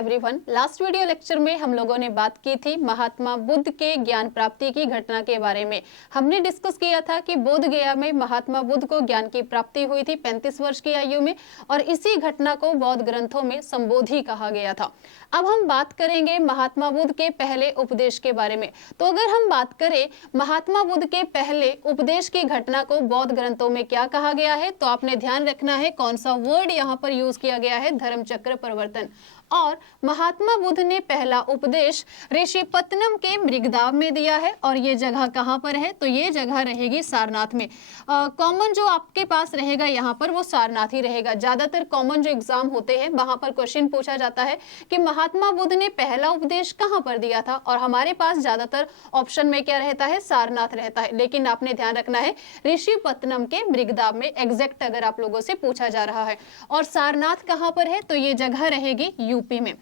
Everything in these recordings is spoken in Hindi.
एवरीवन। लास्ट वीडियो लेक्चर में हम लोगों ने बात की थी महात्मा बुद्ध के ज्ञान प्राप्ति की घटना के बारे में। हमने डिस्कस किया था कि बोध गया में महात्मा बुद्ध को ज्ञान की प्राप्ति हुई थी 35 वर्ष की आयु में, और इसी घटना को बौद्ध ग्रंथों में संबोधि कहा गया था। अब हम बात करेंगे महात्मा बुद्ध के पहले उपदेश के बारे में। तो अगर हम बात करें महात्मा बुद्ध के पहले उपदेश की घटना को बौद्ध ग्रंथों में क्या कहा गया है, तो आपने ध्यान रखना है कौन सा वर्ड यहाँ पर यूज किया गया है, धर्म चक्र परिवर्तन। और महात्मा बुद्ध ने पहला उपदेश ऋषिपत्तनम के मृगदाव में दिया है, और ये जगह कहाँ पर है, तो ये जगह रहेगी सारनाथ में। कॉमन जो आपके पास रहेगा यहाँ पर वो सारनाथ ही रहेगा। ज्यादातर कॉमन जो एग्जाम होते हैं वहां पर क्वेश्चन पूछा जाता है कि महात्मा बुद्ध ने पहला उपदेश कहाँ पर दिया था, और हमारे पास ज्यादातर ऑप्शन में क्या रहता है, सारनाथ रहता है। लेकिन आपने ध्यान रखना है ऋषिपत्तनम के मृगदाव में, एग्जैक्ट अगर आप लोगों से पूछा जा रहा है। और सारनाथ कहाँ पर है, तो ये जगह रहेगी यूपी में।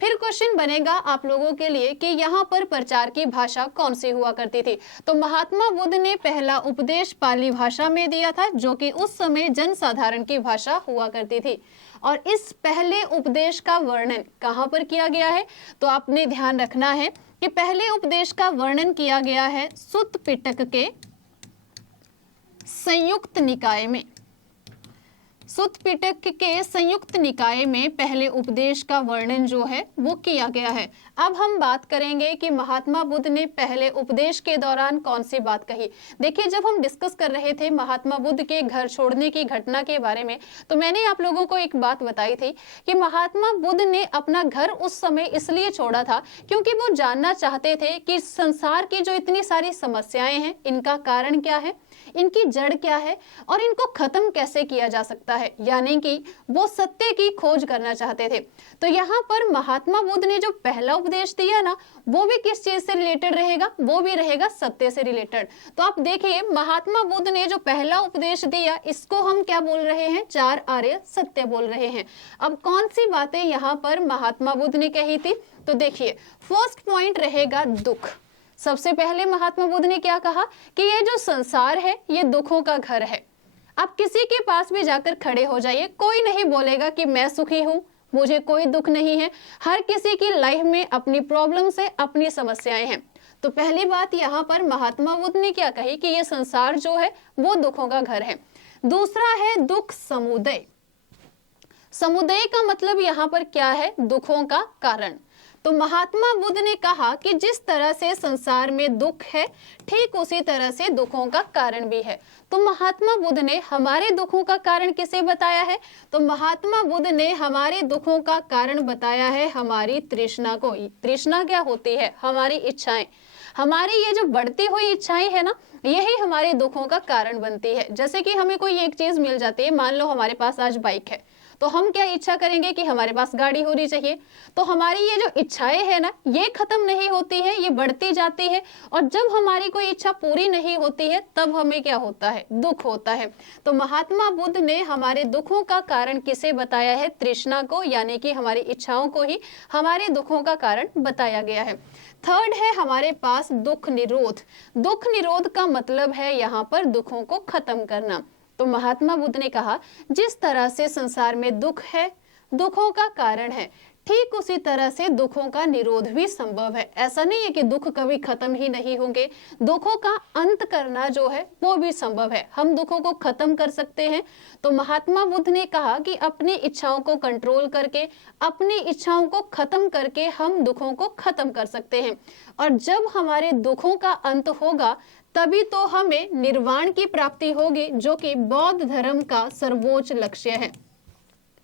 फिर क्वेश्चन बनेगा आप लोगों के लिए कि यहाँ पर प्रचार की भाषा कौन सी हुआ करती थी। तो महात्मा बुद्ध ने पहला उपदेश पाली भाषा में दिया था, जो कि उस समय जनसाधारण की भाषा हुआ करती थी। और इस पहले उपदेश का वर्णन कहाँ पर किया गया है, तो आपने ध्यान रखना है कि पहले उपदेश का वर्णन किया गया है सुत्त पिटक के संयुक्त निकाय में। सुत्त पिटक के संयुक्त निकाय में पहले उपदेश का वर्णन जो है वो किया गया है। अब हम बात करेंगे कि महात्मा बुद्ध ने पहले उपदेश के दौरान कौन सी बात कही। देखिए, जब हम डिस्कस कर रहे थे महात्मा बुद्ध के घर छोड़ने की घटना के बारे में, तो मैंने आप लोगों को एक बात बताई थी कि महात्मा बुद्ध ने अपना घर उस समय इसलिए छोड़ा था क्योंकि वो जानना चाहते थे कि संसार की जो इतनी सारी समस्याएं हैं इनका कारण क्या है, इनकी जड़ क्या है, और इनको खत्म कैसे किया जा सकता है। यानी कि वो सत्य की खोज करना चाहते थे। तो यहाँ पर महात्मा बुद्ध ने जो पहला उपदेश दिया ना, वो भी किस चीज से रिलेटेड रहेगा, वो भी रहेगा सत्य से रिलेटेड। तो आप देखिए, महात्मा बुद्ध ने जो पहला उपदेश दिया, इसको हम क्या बोल रहे हैं, चार आर्य सत्य बोल रहे हैं। अब कौन सी बातें यहाँ पर महात्मा बुद्ध ने कही थी, तो देखिए फर्स्ट पॉइंट रहेगा दुख। सबसे पहले महात्मा बुद्ध ने क्या कहा कि ये जो संसार है ये दुखों का घर है। आप किसी के पास भी जाकर खड़े हो जाइए, कोई नहीं बोलेगा कि मैं सुखी हूं, मुझे कोई दुख नहीं है। हर किसी की लाइफ में अपनी प्रॉब्लम से अपनी समस्याएं हैं। तो पहली बात यहाँ पर महात्मा बुद्ध ने क्या कही कि ये संसार जो है वो दुखों का घर है। दूसरा है दुख समुदय। समुदय का मतलब यहाँ पर क्या है, दुखों का कारण। तो महात्मा बुद्ध ने कहा कि जिस तरह से संसार में दुख है, ठीक उसी तरह से दुखों का कारण भी है। तो महात्मा बुद्ध ने हमारे दुखों का कारण किसे बताया है, तो महात्मा बुद्ध ने हमारे दुखों का कारण बताया है हमारी तृष्णा को। तृष्णा क्या होती है, हमारी इच्छाएं। हमारी ये जो बढ़ती हुई इच्छाएं है ना, यही हमारे दुखों का कारण बनती है। जैसे कि हमें कोई एक चीज मिल जाती है, मान लो हमारे पास आज बाइक है, तो हम क्या इच्छा करेंगे कि हमारे पास गाड़ी होनी चाहिए। तो हमारी ये जो इच्छाएं है ना, ये खत्म नहीं होती है, ये बढ़ती जाती है। और जब हमारी कोई इच्छा पूरी नहीं होती है तब हमें क्या होता है, दुख होता है। तो महात्मा बुद्ध ने हमारे दुखों का कारण किसे बताया है, तृष्णा को, यानी कि हमारी इच्छाओं को ही हमारे दुखों का कारण बताया गया है। थर्ड है हमारे पास दुख निरोध। दुख निरोध का मतलब है यहाँ पर दुखों को खत्म करना। तो महात्मा बुद्ध ने कहा जिस तरह से संसार में दुख है, दुखों का कारण है, ठीक उसी तरह से दुखों का निरोध भी संभव है। ऐसा नहीं है कि दुख कभी खत्म ही नहीं होंगे, दुखों का अंत करना जो है वो भी संभव है। हम दुखों को खत्म कर सकते हैं। तो महात्मा बुद्ध ने कहा कि अपनी इच्छाओं को कंट्रोल करके, अपनी इच्छाओं को खत्म करके हम दुखों को खत्म कर सकते हैं। और जब हमारे दुखों का अंत होगा तभी तो हमें निर्वाण की प्राप्ति होगी, जो कि बौद्ध धर्म का सर्वोच्च लक्ष्य है।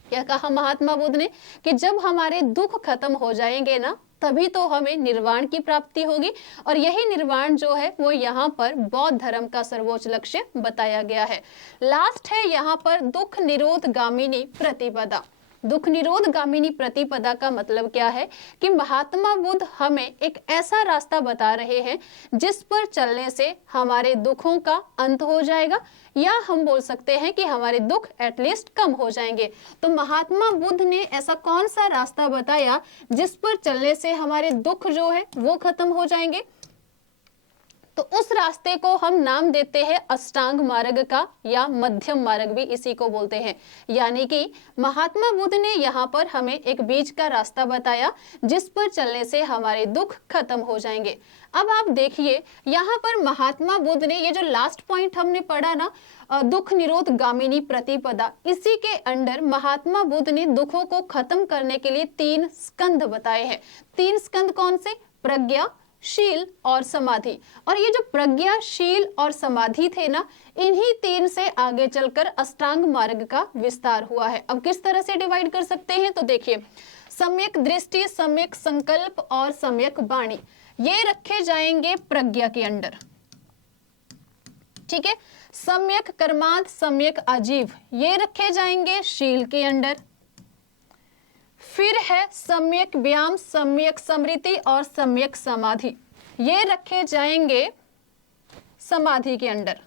क्या कहा महात्मा बुद्ध ने कि जब हमारे दुख खत्म हो जाएंगे ना, तभी तो हमें निर्वाण की प्राप्ति होगी। और यही निर्वाण जो है वो यहाँ पर बौद्ध धर्म का सर्वोच्च लक्ष्य बताया गया है। लास्ट है यहाँ पर दुख निरोध गामिनी प्रतिपदा। दुख निरोध गामिनी प्रतिपदा का मतलब क्या है कि महात्मा बुद्ध हमें एक ऐसा रास्ता बता रहे हैं जिस पर चलने से हमारे दुखों का अंत हो जाएगा, या हम बोल सकते हैं कि हमारे दुख एटलीस्ट कम हो जाएंगे। तो महात्मा बुद्ध ने ऐसा कौन सा रास्ता बताया जिस पर चलने से हमारे दुख जो है वो खत्म हो जाएंगे। तो उस रास्ते को हम नाम देते हैं अष्टांग मार्ग का, या मध्यम मार्ग भी इसी को बोलते हैं। यानी कि महात्मा बुद्ध ने यहाँ पर हमें एक बीच का रास्ता बताया जिस पर चलने से हमारे दुख खत्म हो जाएंगे। अब आप देखिए यहाँ पर महात्मा बुद्ध ने ये जो लास्ट पॉइंट हमने पढ़ा ना, दुख निरोध गामिनी प्रतिपदा, इसी के अंडर महात्मा बुद्ध ने दुखों को खत्म करने के लिए 3 स्कंद बताए हैं। 3 स्कंद कौन से? प्रज्ञा, शील और समाधि। और ये जो प्रज्ञा, शील और समाधि थे ना, इन्हीं 3 से आगे चलकर अष्टांग मार्ग का विस्तार हुआ है। अब किस तरह से डिवाइड कर सकते हैं? तो देखिए, सम्यक दृष्टि, सम्यक संकल्प और सम्यक वाणी, ये रखे जाएंगे प्रज्ञा के अंडर, ठीक है। सम्यक कर्मांत, सम्यक आजीव, ये रखे जाएंगे शील के अंडर। फिर है सम्यक व्यायाम, सम्यक स्मृति और सम्यक समाधि, ये रखे जाएंगे समाधि के अंडर,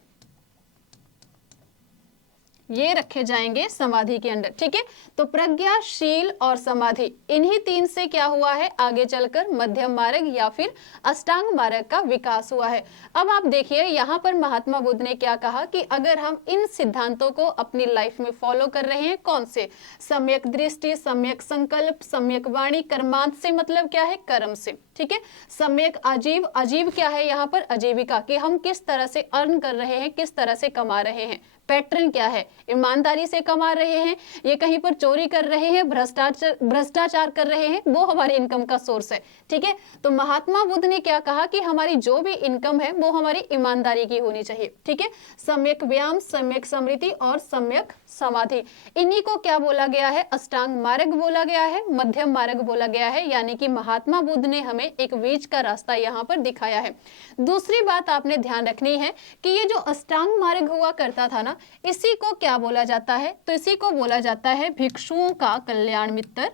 ये रखे जाएंगे समाधि के अंदर, ठीक है। तो प्रज्ञा, शील और समाधि, इन्हीं 3 से क्या हुआ है? आगे चलकर मध्यम मार्ग या फिर अष्टांग मार्ग का विकास हुआ है। अब आप देखिए यहाँ पर महात्मा बुद्ध ने क्या कहा कि अगर हम इन सिद्धांतों को अपनी लाइफ में फॉलो कर रहे हैं, कौन से? सम्यक दृष्टि, सम्यक संकल्प, सम्यक वाणी, कर्मांत से मतलब क्या है? कर्म से, ठीक है। सम्यक आजीव, आजीव क्या है यहाँ पर? आजीविका, कि हम किस तरह से अर्न कर रहे हैं, किस तरह से कमा रहे हैं। पैटर्न क्या है? ईमानदारी से कमा रहे हैं, ये कहीं पर चोरी कर रहे हैं, भ्रष्टाचार कर रहे हैं, वो हमारी इनकम का सोर्स है, ठीक है। तो महात्मा बुद्ध ने क्या कहा कि हमारी जो भी इनकम है वो हमारी ईमानदारी की होनी चाहिए, ठीक है। सम्यक व्यायाम, सम्यक स्मृति और सम्यक समाधि, इन्हीं को क्या बोला गया है? अष्टांग मार्ग बोला गया है, मध्यम मार्ग बोला गया है। यानी कि महात्मा बुद्ध ने हमें एक बीच का रास्ता यहाँ पर दिखाया है। दूसरी बात आपने ध्यान रखनी है कि ये जो अष्टांग मार्ग हुआ करता था ना, इसी को क्या बोला जाता है? तो इसी को बोला जाता है भिक्षुओं का कल्याण मित्र,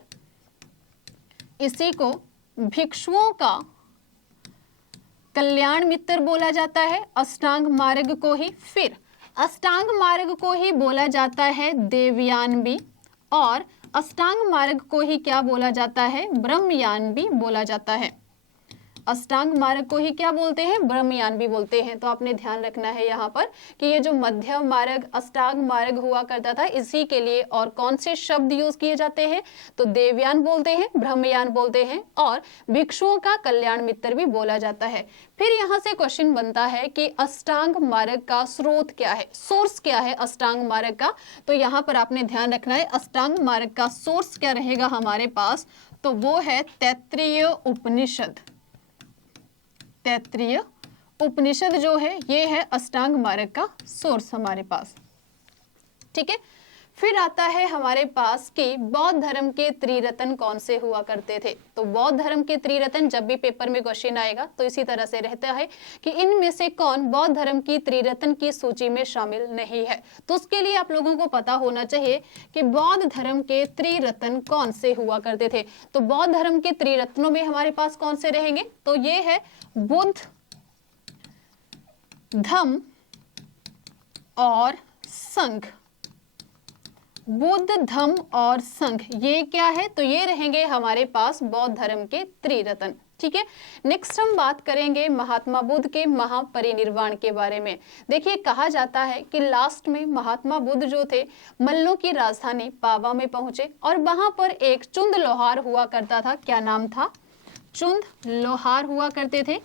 इसी को भिक्षुओं का कल्याण मित्र बोला जाता है, अष्टांग मार्ग को ही। फिर अष्टांग मार्ग को ही बोला जाता है देवयान भी, और अष्टांग मार्ग को ही क्या बोला जाता है? ब्रह्मयान भी बोला जाता है। अष्टांग मार्ग को ही क्या बोलते हैं? ब्रह्मयान भी बोलते हैं। तो आपने ध्यान रखना है यहाँ पर कि ये जो मध्यम मार्ग, अष्टांग मार्ग हुआ करता था, इसी के लिए और कौन से शब्द यूज किए जाते हैं? तो देवयान बोलते हैं, ब्रह्मयान बोलते हैं, और भिक्षुओं का कल्याण मित्र भी बोला जाता है। फिर यहाँ से क्वेश्चन बनता है कि अष्टांग मार्ग का स्रोत क्या है, सोर्स क्या है अष्टांग मार्ग का? तो यहाँ पर आपने ध्यान रखना है, अष्टांग मार्ग का सोर्स क्या रहेगा हमारे पास? तो वो है तैत्तिरीय उपनिषद। तैत्तिरीय उपनिषद जो है ये है अष्टांग मार्ग का सोर्स हमारे पास, ठीक है। फिर आता है हमारे पास कि बौद्ध धर्म के त्रिरत्न कौन से हुआ करते थे। तो बौद्ध धर्म के त्रिरत्न, जब भी पेपर में क्वेश्चन आएगा तो इसी तरह से रहता है कि इनमें से कौन बौद्ध धर्म की त्रिरत्न की सूची में शामिल नहीं है। तो उसके लिए आप लोगों को पता होना चाहिए कि बौद्ध धर्म के त्रिरत्न कौन से हुआ करते थे। तो बौद्ध धर्म के त्रिरत्नों में हमारे पास कौन से रहेंगे? तो ये है बुद्ध, धम्म और संघ। बुद्ध, धम्म और संघ, ये क्या है? तो ये रहेंगे हमारे पास बौद्ध धर्म के त्रिरत्न, ठीक है। नेक्स्ट हम बात करेंगे महात्मा बुद्ध के महापरिनिर्वाण के बारे में। देखिए, कहा जाता है कि लास्ट में महात्मा बुद्ध जो थे मल्लों की राजधानी पावा में पहुंचे, और वहां पर एक चुंद लोहार हुआ करता था। क्या नाम था? चुंद लोहार हुआ करते थे।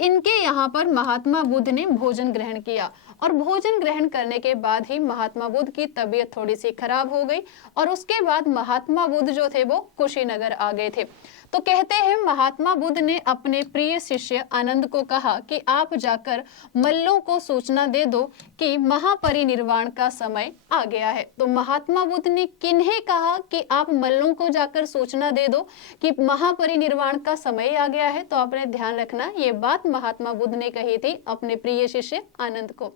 इनके यहाँ पर महात्मा बुद्ध ने भोजन ग्रहण किया, और भोजन ग्रहण करने के बाद ही महात्मा बुद्ध की तबीयत थोड़ी सी खराब हो गई, और उसके बाद महात्मा बुद्ध जो थे वो कुशीनगर आ गए थे। तो कहते हैं महात्मा बुद्ध ने अपने प्रिय शिष्य आनंद को कहा कि आप जाकर मल्लों को सूचना दे दो कि महापरिनिर्वाण का समय आ गया है। तो महात्मा बुद्ध ने किन्हें कहा कि आप मल्लों को जाकर सूचना दे दो कि महापरिनिर्वाण का समय आ गया है? तो आपने ध्यान रखना, ये बात महात्मा बुद्ध ने कही थी अपने प्रिय शिष्य आनंद को।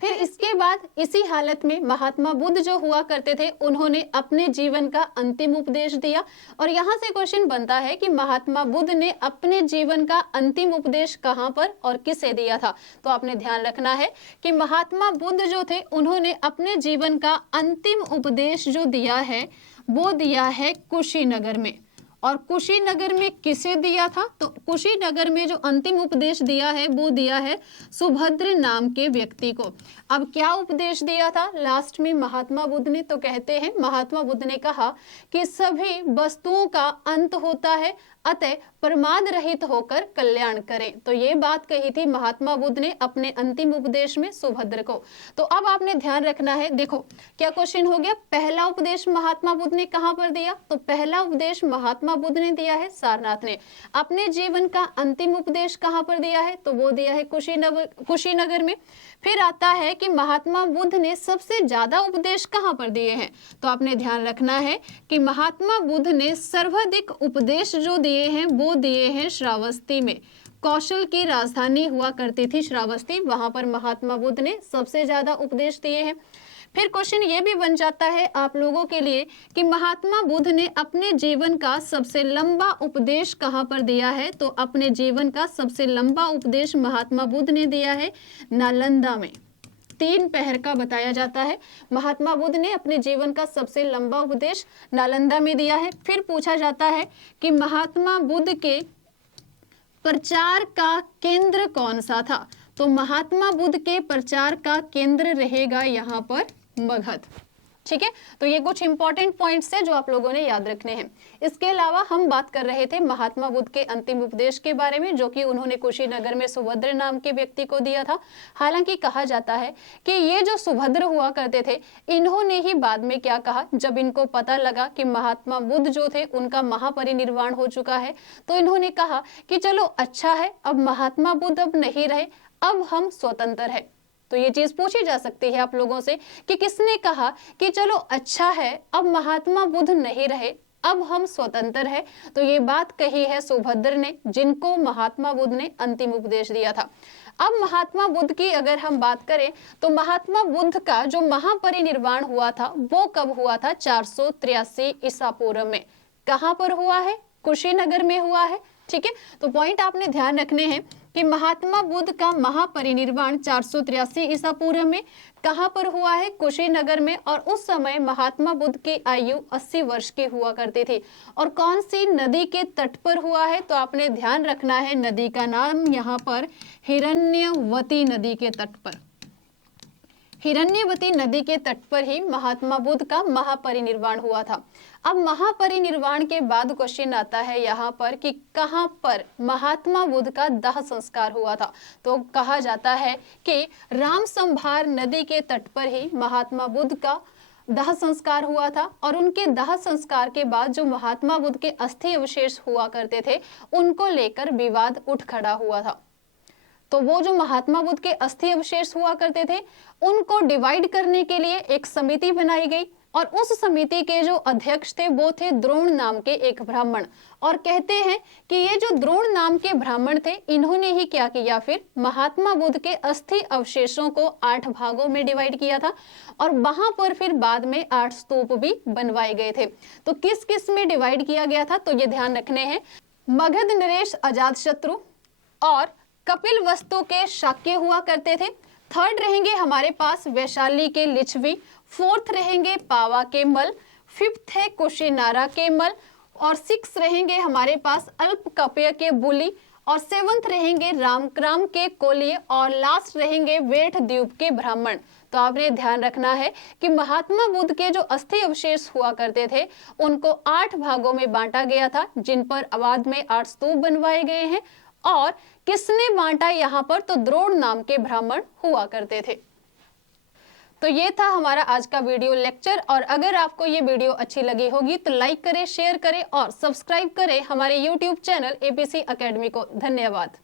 फिर इसके बाद इसी हालत में महात्मा बुद्ध जो हुआ करते थे, उन्होंने अपने जीवन का अंतिम उपदेश दिया। और यहाँ से क्वेश्चन बनता है कि महात्मा बुद्ध ने अपने जीवन का अंतिम उपदेश कहाँ पर और किसे दिया था? तो आपने ध्यान रखना है कि महात्मा बुद्ध जो थे उन्होंने अपने जीवन का अंतिम उपदेश जो दिया है वो दिया है कुशीनगर में। और कुशीनगर में किसे दिया था? तो कुशीनगर में जो अंतिम उपदेश दिया है वो दिया है सुभद्र नाम के व्यक्ति को। अब क्या उपदेश दिया था लास्ट में महात्मा बुद्ध ने? तो कहते हैं महात्मा बुद्ध ने कहा कि सभी वस्तुओं का अंत होता है, अतः प्रमाद रहित होकर कल्याण करें। तो ये बात कही थी महात्मा बुद्ध ने अपने अंतिम उपदेश में सुभद्र को। तो अब आपने ध्यान रखना है, देखो क्या क्वेश्चन हो गया, पहला उपदेश महात्मा बुद्ध ने कहां पर दिया? तो पहला उपदेश महात्मा बुद्ध ने दिया है सारनाथ ने। अपने जीवन का अंतिम उपदेश कहां पर दिया है? तो वो दिया है कुशीनगर में। फिर आता है कि महात्मा बुद्ध ने सबसे ज्यादा उपदेश कहां पर दिए हैं? तो आपने ध्यान रखना है कि महात्मा बुद्ध ने सर्वाधिक उपदेश जो दिए हैं वो दिए हैं श्रावस्ती में। कौशल की राजधानी हुआ करती थी श्रावस्ती, वहां पर महात्मा बुद्ध ने सबसे ज्यादा उपदेश दिए हैं। फिर क्वेश्चन ये भी बन जाता है आप लोगों के लिए कि महात्मा बुद्ध ने अपने जीवन का सबसे लंबा उपदेश कहां पर दिया है? तो अपने जीवन का सबसे लंबा उपदेश महात्मा बुद्ध ने दिया है नालंदा में। 3 पहर का बताया जाता है। महात्मा बुद्ध ने अपने जीवन का सबसे लंबा उपदेश नालंदा में दिया है। फिर पूछा जाता है कि महात्मा बुद्ध के प्रचार का केंद्र कौन सा था? तो महात्मा बुद्ध के प्रचार का केंद्र रहेगा यहाँ पर मगध। ठीक है, तो ये कुछ इंपॉर्टेंट पॉइंट्स है जो आप लोगों ने याद रखने हैं। इसके अलावा हम बात कर रहे थे महात्मा बुद्ध के अंतिम उपदेश के बारे में, जो कि उन्होंने कुशीनगर में सुभद्र नाम के व्यक्ति को दिया था। हालांकि कहा जाता है कि ये जो सुभद्र हुआ करते थे, इन्होंने ही बाद में क्या कहा, जब इनको पता लगा कि महात्मा बुद्ध जो थे उनका महापरिनिर्वाण हो चुका है, तो इन्होंने कहा कि चलो अच्छा है, अब महात्मा बुद्ध अब नहीं रहे, अब हम स्वतंत्र है। तो ये चीज पूछी जा सकती है आप लोगों से कि किसने कहा कि चलो अच्छा है, अब महात्मा बुद्ध नहीं रहे, अब हम स्वतंत्र है? तो ये बात कही है सुभद्र ने, जिनको महात्मा बुद्ध ने अंतिम उपदेश दिया था। अब महात्मा बुद्ध की अगर हम बात करें तो महात्मा बुद्ध का जो महापरिनिर्वाण हुआ था वो कब हुआ था? 483 ईसा पूर्व में। कहां पर हुआ है? कुशीनगर में हुआ है। ठीक है, तो पॉइंट आपने ध्यान रखने हैं कि महात्मा बुद्ध का महापरिनिर्वाण 483 ईसा पूर्व में कहां पर हुआ है? कुशीनगर में। और उस समय महात्मा बुद्ध की आयु 80 वर्ष की हुआ करती थी। और कौन सी नदी के तट पर हुआ है? तो आपने ध्यान रखना है, नदी का नाम यहाँ पर हिरण्यवती नदी के तट पर। हिरण्यवती नदी के तट पर ही महात्मा बुद्ध का महापरिनिर्वाण हुआ था। अब महापरिनिर्वाण के बाद क्वेश्चन आता है यहाँ पर कि कहाँ पर महात्मा बुद्ध का दाह संस्कार हुआ था? तो कहा जाता है कि रामसंभार नदी के तट पर ही महात्मा बुद्ध का दाह संस्कार हुआ था। और उनके दाह संस्कार के बाद जो महात्मा बुद्ध के अस्थि अवशेष हुआ करते थे, उनको लेकर विवाद उठ खड़ा हुआ था। तो वो जो महात्मा बुद्ध के अस्थि अवशेष हुआ करते थे, उनको डिवाइड करने के लिए एक समिति बनाई गई। और उस समिति के जो अध्यक्ष थे वो थे द्रोण नाम के एक ब्राह्मण। और कहते हैं कि ये जो द्रोण नाम के ब्राह्मण थे, इन्होंने ही क्या किया, फिर महात्मा बुद्ध के अस्थि अवशेषों को 8 भागों में डिवाइड किया था। और वहां पर फिर बाद में 8 स्तूप भी बनवाए गए थे। तो किस किस में डिवाइड किया गया था? तो ये ध्यान रखने हैं, मगध नरेश अजातशत्रु और कपिल वस्तु के शाक्य हुआ करते थे। थर्ड रहेंगे हमारे पास वैशाली के लिच्छवी। 4th रहेंगे पावा के मल। 5th है कुशीनारा के मल। और 6 रहेंगे हमारे पास अल्पकप्य के बुली। और 7th रहेंगे रामक्राम के कोलिय। और लास्ट रहेंगे वेठ द्वीप के ब्राह्मण। तो आपने ध्यान रखना है कि महात्मा बुद्ध के जो अस्थि अवशेष हुआ करते थे, उनको 8 भागों में बांटा गया था, जिन पर बाद में 8 स्तूप बनवाए गए हैं। और किसने बांटा यहाँ पर? तो द्रोण नाम के ब्राह्मण हुआ करते थे। तो ये था हमारा आज का वीडियो लेक्चर। और अगर आपको ये वीडियो अच्छी लगी होगी तो लाइक करें, शेयर करें और सब्सक्राइब करें हमारे YouTube चैनल APC अकेडमी को। धन्यवाद।